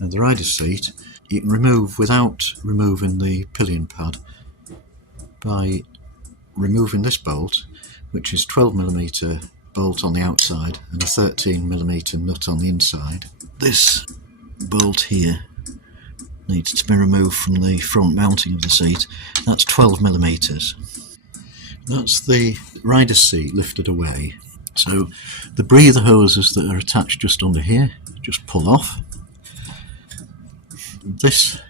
Now the rider's seat you can remove without removing the pillion pad by removing this bolt, which is 12mm bolt on the outside and a 13mm nut on the inside. This bolt here needs to be removed from the front mounting of the seat. That's 12mm. That's the rider's seat lifted away. So the breather hoses that are attached just under here just pull off. This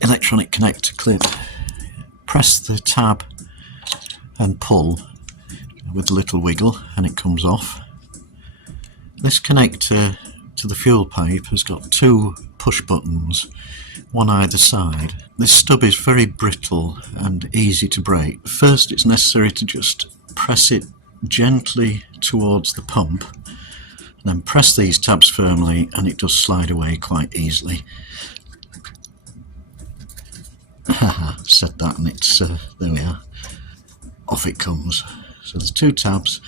electronic connector clip, press the tab and pull with a little wiggle and it comes off. This connector to the fuel pipe has got two push buttons, one either side. This stub is very brittle and easy to break. First it's necessary to just press it gently towards the pump, and then press these tabs firmly and it does slide away quite easily. Said that and it's there we are, off it comes. So the two tabs,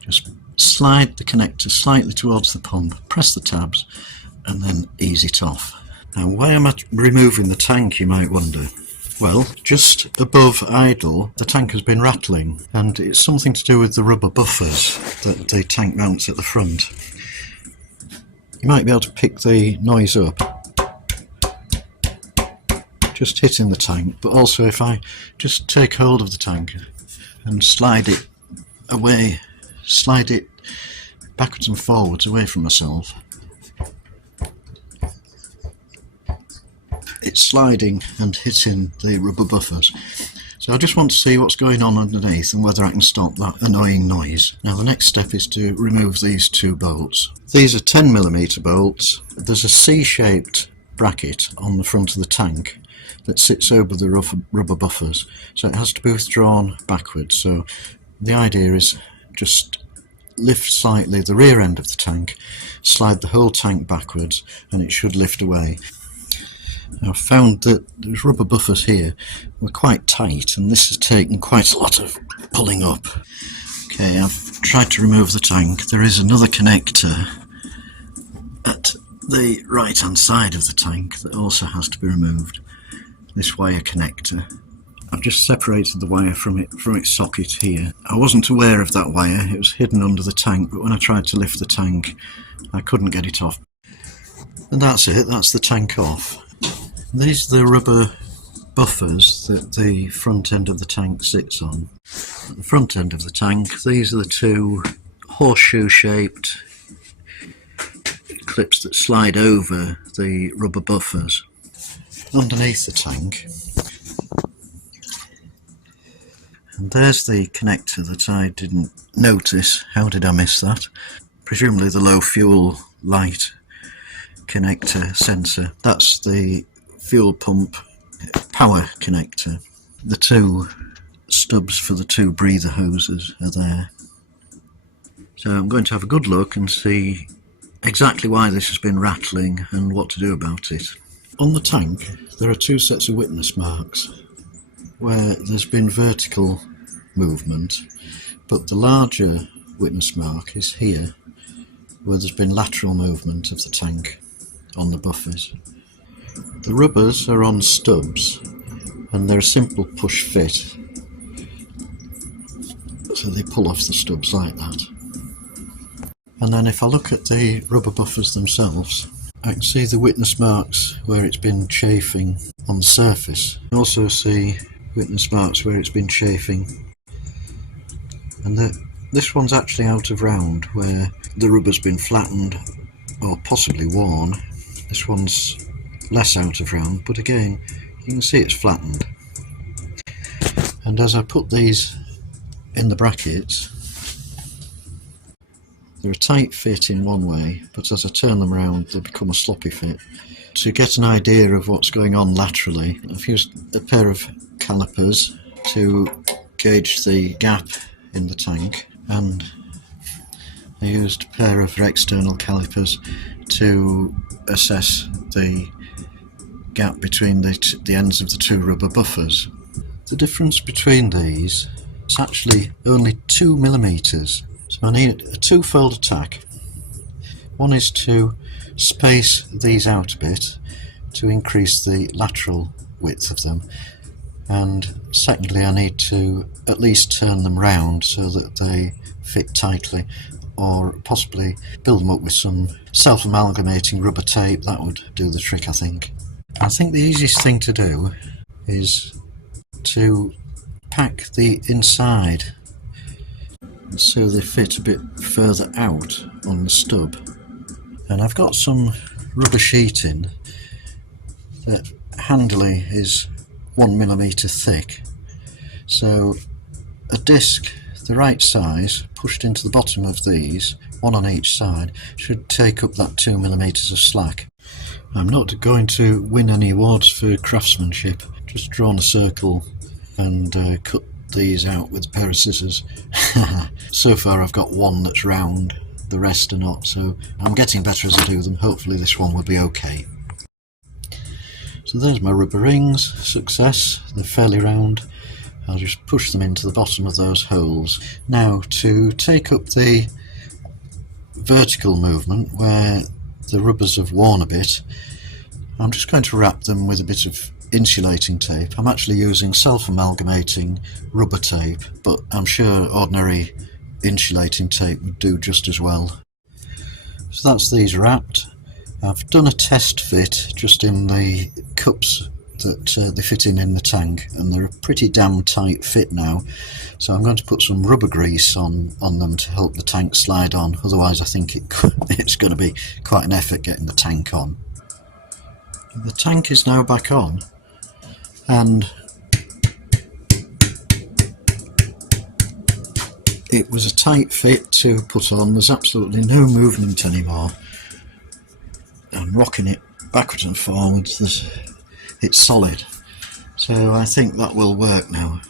just slide the connector slightly towards the pump, press the tabs and then ease it off. Now why am I removing the tank, you might wonder? Well, just above idle the tank has been rattling, and it's something to do with the rubber buffers that the tank mounts at the front. You might be able to pick the noise up just hitting the tank, but also if I just take hold of the tank and slide it away, slide it backwards and forwards away from myself, it's sliding and hitting the rubber buffers. So I just want to see what's going on underneath and whether I can stop that annoying noise. Now the next step is to remove these two bolts. These are 10mm bolts. There's a C-shaped bracket on the front of the tank that sits over the rubber buffers, so it has to be withdrawn backwards. So the idea is just lift slightly the rear end of the tank, slide the whole tank backwards and it should lift away. I've found that those rubber buffers here were quite tight and this has taken quite a lot of pulling up. Okay, I've tried to remove the tank. There is another connector at the right hand side of the tank that also has to be removed. This wire connector. I've just separated the wire from its socket here. I wasn't aware of that wire, it was hidden under the tank, but when I tried to lift the tank I couldn't get it off. And that's it, that's the tank off. These are the rubber buffers that the front end of the tank sits on. At the front end of the tank, these are the two horseshoe shaped clips that slide over the rubber buffers. Underneath the tank, and there's the connector that I didn't notice. How did I miss that? Presumably the low fuel light connector sensor. That's the fuel pump power connector. The two stubs for the two breather hoses are there. So I'm going to have a good look and see exactly why this has been rattling and what to do about it. On the tank there are two sets of witness marks where there's been vertical movement, but the larger witness mark is here where there's been lateral movement of the tank on the buffers. The rubbers are on stubs and they're a simple push fit, so they pull off the stubs like that. And then if I look at the rubber buffers themselves, I can see the witness marks where it's been chafing on the surface. I also see witness marks where it's been chafing, and this one's actually out of round where the rubber's been flattened or possibly worn. This one's less out of round, but again you can see it's flattened. And as I put these in the brackets, they're a tight fit in one way, but as I turn them around they become a sloppy fit. To get an idea of what's going on laterally, I've used a pair of calipers to gauge the gap in the tank, and I used a pair of external calipers to assess the gap between the ends of the two rubber buffers. The difference between these is actually only 2mm. So I need a two-fold attack. One is to space these out a bit to increase the lateral width of them, and secondly I need to at least turn them round so that they fit tightly, or possibly build them up with some self-amalgamating rubber tape. That would do the trick, I think. I think the easiest thing to do is to pack the inside so they fit a bit further out on the stub. And I've got some rubber sheeting that handily is 1mm thick, so a disc the right size pushed into the bottom of these, one on each side, should take up that 2mm of slack. I'm not going to win any awards for craftsmanship, just drawn a circle and cut these out with a pair of scissors. So far I've got one that's round, the rest are not, so I'm getting better as I do them. Hopefully this one will be okay. So there's my rubber rings, success, they're fairly round. I'll just push them into the bottom of those holes. Now to take up the vertical movement where the rubbers have worn a bit, I'm just going to wrap them with a bit of insulating tape. I'm actually using self-amalgamating rubber tape, but I'm sure ordinary insulating tape would do just as well. So that's these wrapped. I've done a test fit just in the cups that they fit in the tank, and they're a pretty damn tight fit now, so I'm going to put some rubber grease on them to help the tank slide on, otherwise I think it's going to be quite an effort getting the tank on. The tank is now back on, and it was a tight fit to put on. There's absolutely no movement anymore. I'm rocking it backwards and forwards. It's solid, so I think that will work now.